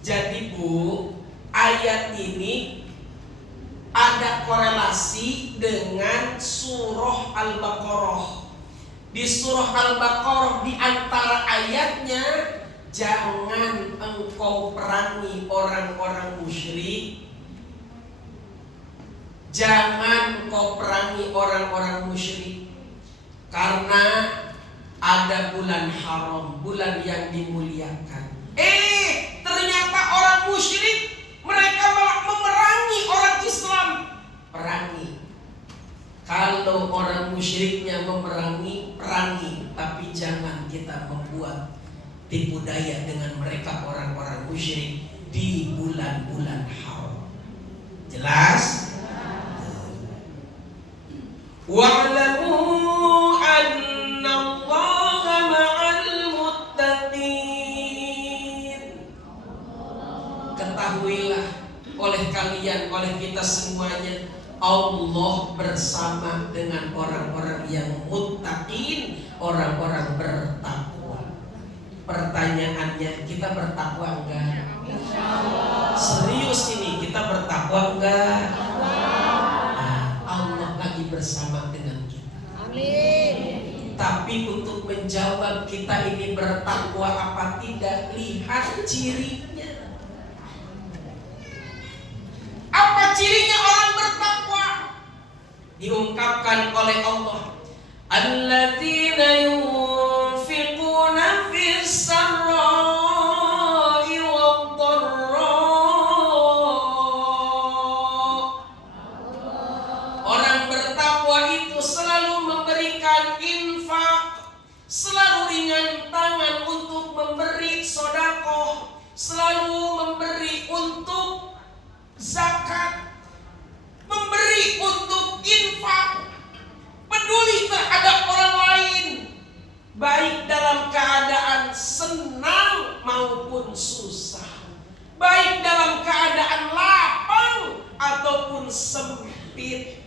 Jadi Bu, ayat ini ada korelasi dengan surah Al-Baqarah. Di surah Al-Baqarah di antara ayatnya, jangan engkau perangi orang-orang musyrik. Jangan engkau perangi orang-orang musyrik, karena ada bulan haram, bulan yang dimuliakan. Ternyata orang musyrik mereka malah memerangi orang Islam. Perangi. Kalau orang musyriknya memerangi, perangi. Tapi jangan kita membuat tipu daya dengan mereka orang-orang musyrik di bulan-bulan haram. Jelas? Wa'lamu annallaha ma'al muttaqin. Ketahuilah oleh kalian, oleh kita semuanya, Allah bersama dengan orang-orang yang muttaqin, orang-orang bertakwa. Pertanyaannya, kita bertakwa enggak? Serius ini, kita bertakwa enggak? Allah lagi bersama dengan kita. Amin. Tapi untuk menjawab kita ini bertakwa apa tidak, lihat cirinya. Apa cirinya orang bertakwa? Diungkapkan oleh Allah, alladzina yunfiquna fis sarra'i wad-dharra. Orang bertakwa itu selalu memberikan infak, selalu ringan tangan untuk memberi sedekah, selalu memberi untuk zakat, memberi untuk infak, peduli terhadap orang lain, baik dalam keadaan senang maupun susah, baik dalam keadaan lapang ataupun sempit.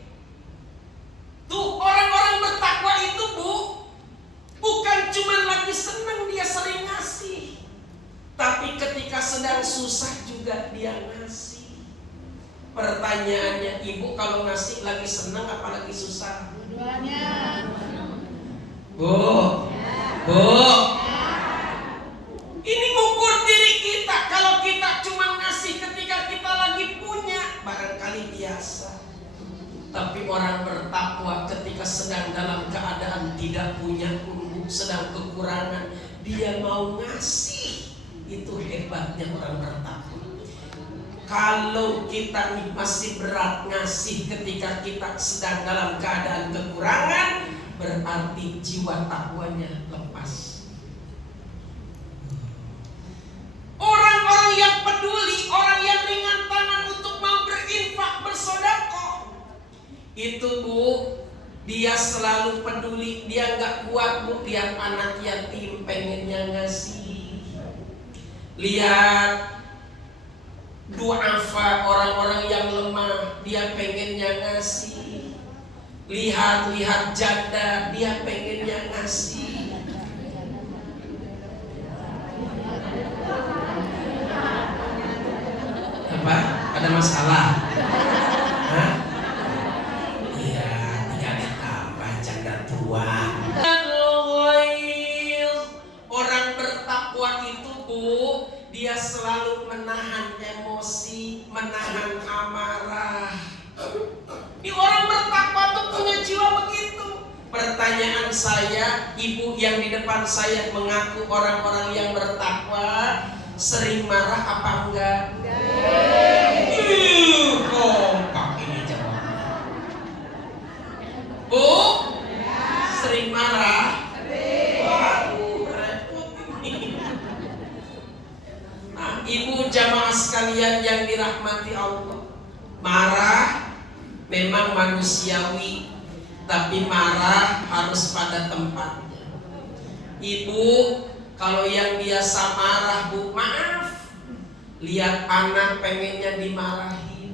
Tuh orang-orang bertakwa itu Bu, bukan cuma lagi senang dia sering ngasih, tapi ketika sedang susah juga dia ngasih. Pertanyaannya, Ibu kalau ngasih lagi senang apa lagi susah? Dua-duanya. Bu, ini ngukur diri kita. Kalau kita cuma ngasih ketika kita lagi punya, barangkali biasa. Tapi orang bertakwa ketika sedang dalam keadaan tidak punya pun, sedang kekurangan, dia mau ngasih. Itu hebatnya orang bertakwa. Kalau kita masih berat ngasih ketika kita sedang dalam keadaan kekurangan, berarti jiwa takwanya lepas. Orang-orang yang peduli, orang yang ringan tangan untuk mau berinfak, bersedekah, itu Bu, dia selalu peduli. Dia gak kuat Bu lihat anak yatim pengennya ngasih, lihat du'afa, orang-orang yang lemah, dia pengennya ngasih, lihat janda, dia pengennya ngasih. Apa? Ada masalah? Hah? Iya, tinggal ditambah janda tua. Orang bertakwa itu Bu, dia selalu menahan emosi, menahan amarah. Ini orang bertakwa tuh punya jiwa begitu. Pertanyaan saya, Ibu yang di depan saya mengaku orang-orang yang bertakwa, sering marah apa enggak? Kompak ini jawabnya. Bu, sering marah? Ibu jamaah sekalian yang dirahmati Allah, marah memang manusiawi, tapi marah harus pada tempatnya. Ibu kalau yang biasa marah Bu, maaf. Lihat anak pengennya dimarahin,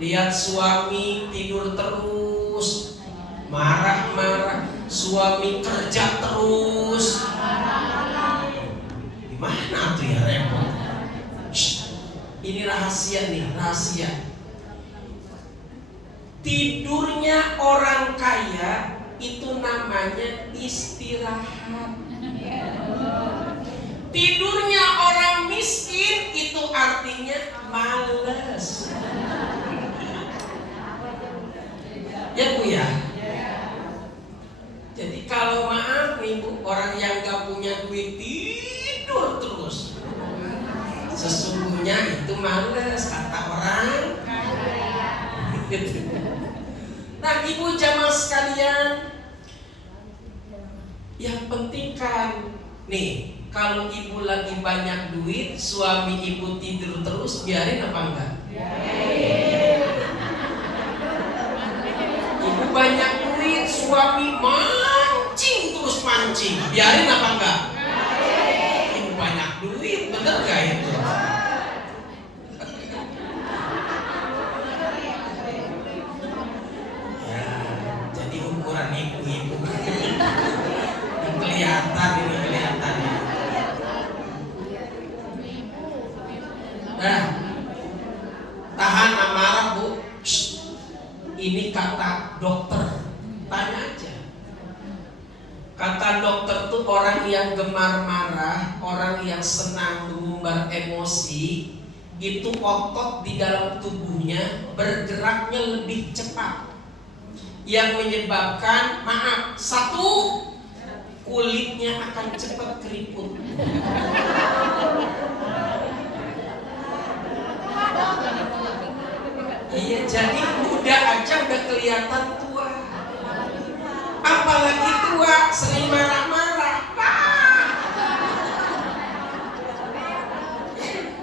lihat suami tidur terus, marah-marah, suami kerja terus, gimana tuh ya repot. Ini rahasia nih, rahasia. Tidurnya orang kaya itu namanya istirahat. Tidurnya orang miskin itu artinya males. Ya Bu ya. Jadi kalau maaf nih Bu, orang yang gak punya duit tidur terus, sesungguhnya itu males kata orang. Nah ibu jamaah sekalian, yang penting kan nih, kalau ibu lagi banyak duit, suami ibu tidur terus, biarin apa enggak? Ibu banyak duit, suami mancing terus mancing, biarin apa enggak? Ibu banyak duit, bener gak itu? Ya, jadi ukuran ibu-ibu yang kelihatan ini, kelihatan ini. Nah, tahan amarah Bu. Ini kata dokter, tanya aja. Kata dokter tuh orang yang gemar marah, orang yang senang mengumbar emosi, itu otot di dalam tubuhnya bergeraknya lebih cepat, yang menyebabkan, maaf, satu, kulitnya akan cepat keriput. Iya, jadi muda aja udah kelihatan tua. Apalagi tua, sering marah-marah.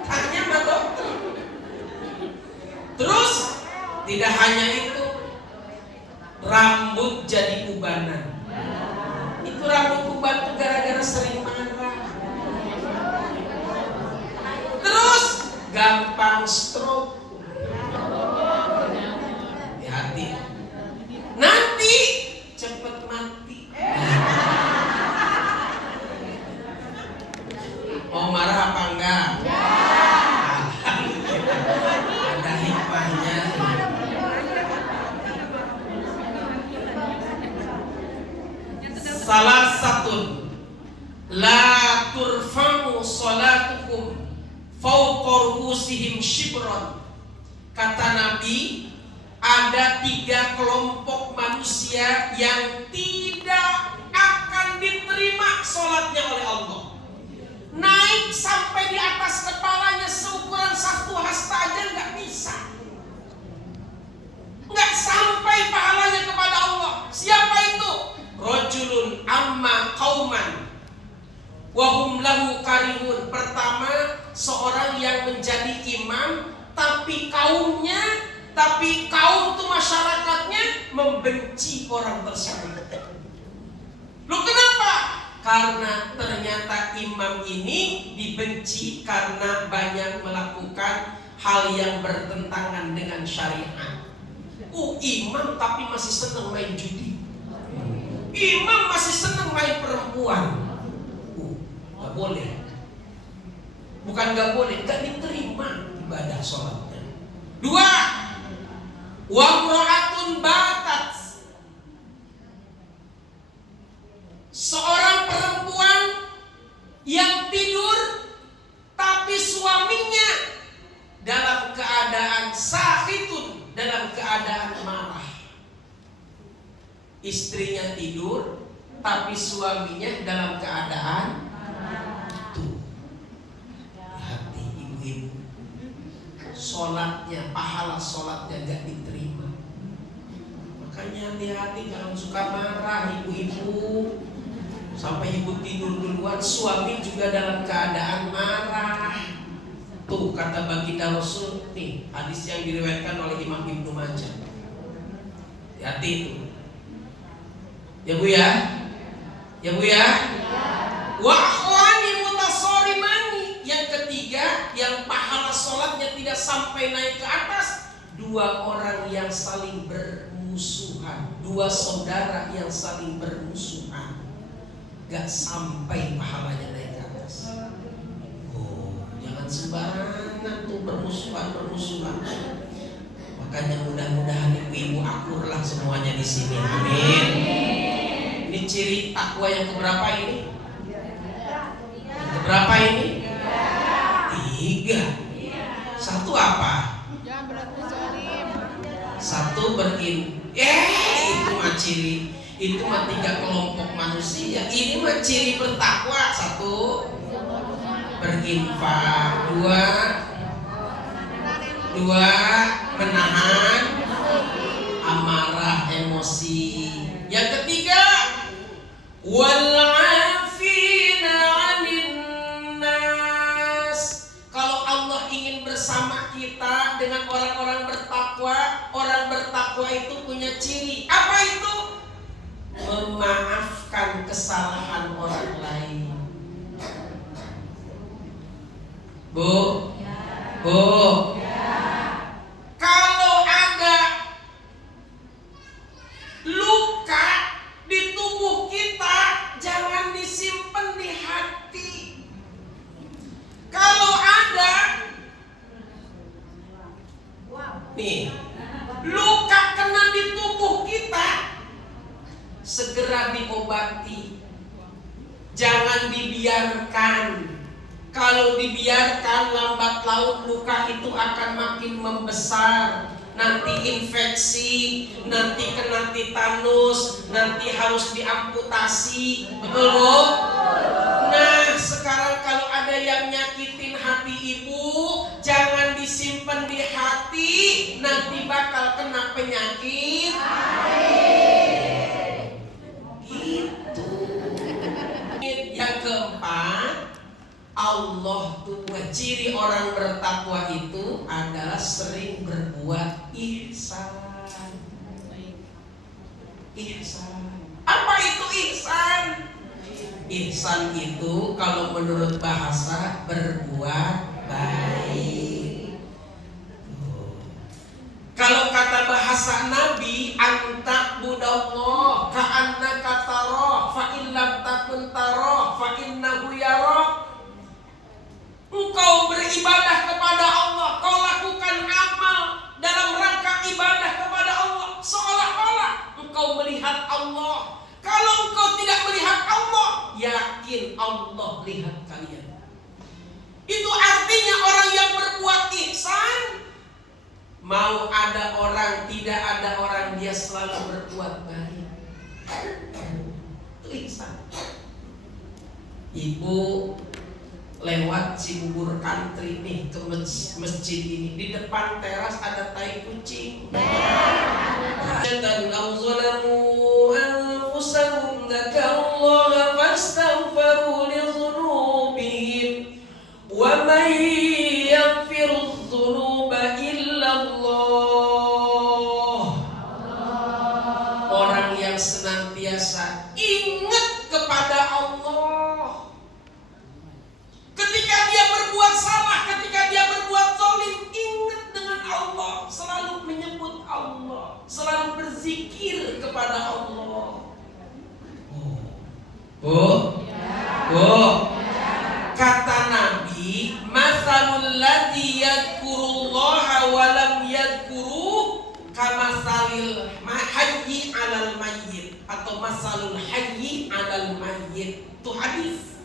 Tanya sama dokter. Terus, tidak hanya itu, rambut jadi ubanan. Itu rambut uban tuh gara-gara sering marah. Terus, gampang stroke. Hati. Nanti cepet mati. Mau marah apa enggak? Ada hikmahnya. Salah satu, la turfa'u salatukum fawqa ru'usihim shibran. Kata Nabi, ada 3 kelompok manusia yang tidak akan diterima sholatnya oleh Allah. Naik sampai di atas kepalanya seukuran satu hasta aja nggak bisa, nggak sampai pahalanya kepada Allah. Siapa itu? Rajulun amma qauman wahum lahu karihun. Pertama, seorang yang menjadi imam tapi kaum tuh masyarakatnya membenci orang tersebut. Loh kenapa? Karena ternyata imam ini dibenci karena banyak melakukan hal yang bertentangan dengan syariat. Imam tapi masih senang main judi. Imam masih senang main perempuan. Gak boleh. Bukan gak boleh, gak diterima ibadah sholatnya. 2, wa imra'atun batat. Seorang perempuan yang tidur tapi suaminya dalam keadaan sakhitun, dalam keadaan marah. Istrinya tidur tapi suaminya dalam keadaan tuh. Hati ibu-ibu, sholatnya, pahala sholatnya gak diterima. Makanya hati-hati, jangan suka marah ibu-ibu. Sampai ibu tidur duluan, suami juga dalam keadaan marah. Tuh kata baginda Rasul, nih hadis yang diriwayatkan oleh Imam Ibnu Majah. Hati itu. Ya Bu ya? Ya Bu ya? Wa akhwani mutasarimani. Yang ketiga, yang pahala sholatnya tidak sampai naik ke atas, 2 orang yang saling bermusuhan, 2 saudara yang saling bermusuhan, gak sampai pahalanya naik ke atas. Jangan sembarangan tuh bermusuhan. Makanya mudah-mudahan ibu-ibu akurlah semuanya di sini. Amin. Ini ciri takwa yang keberapa ini? Yang keberapa ini? 3. Satu apa? Satu itu mah ciri. Itu mah 3 kelompok manusia. Ini mah ciri bertakwa. 1, berinfak. 2, menahan amarah, emosi. Yang ketiga, wal 'afina 'anil nas. Kalau Allah ingin bersama kita dengan orang-orang bertakwa, orang bertakwa itu punya ciri. Apa itu? Memaafkan kesalahan orang lain. Bu. Kalau ada luka di tubuh kita, jangan disimpan di hati. Kalau ada luka kena di tubuh kita, segera diobati. Jangan dibiarkan. Kalau dibiarkan, lambat laun luka itu akan makin membesar. Nanti infeksi, nanti kena titanus, nanti harus diamputasi. Betul, Bu? Nah, sekarang kalau ada yang nyakitin hati ibu, jangan disimpan di hati, nanti bakal kena penyakit. Gitu. Yang keempat, Allah tuh ciri orang bertakwa itu adalah sering berbuat ihsan. Apa itu ihsan? Ihsan itu kalau menurut bahasa berbuat baik. Kalau kata bahasa Nabi, anta budallah ka'annaka tarah fa in lam takun tarah fa innahu yarah. Engkau beribadah kepada Allah, kau lakukan amal dalam rangka ibadah kepada Allah seolah-olah engkau melihat Allah. Kalau engkau tidak melihat Allah, yakin Allah lihat kalian. Itu artinya orang yang berbuat ihsan, mau ada orang, tidak ada orang, dia selalu berbuat baik. Itu ihsan. Ibu lewat Cibubur Country nih ke masjid ini, di depan teras ada tai kucing. Dan auzalamu anfusahum dzakallaha fastaghfiru li dzunubihim wa may yaghfiru dzunuba illa Allah. Orang yang senantiasa ingat kepada Allah. Ketika dia berbuat salah, ketika dia berbuat zalim, ingat dengan Allah, selalu menyebut Allah, selalu berzikir kepada Allah. Kata Nabi, masalul ladzi yadhkurullaha wa lam yadhkuru kamasalil hayyi 'alal mayyit, atau masalul hayyi 'alal mayyit. Itu hadis.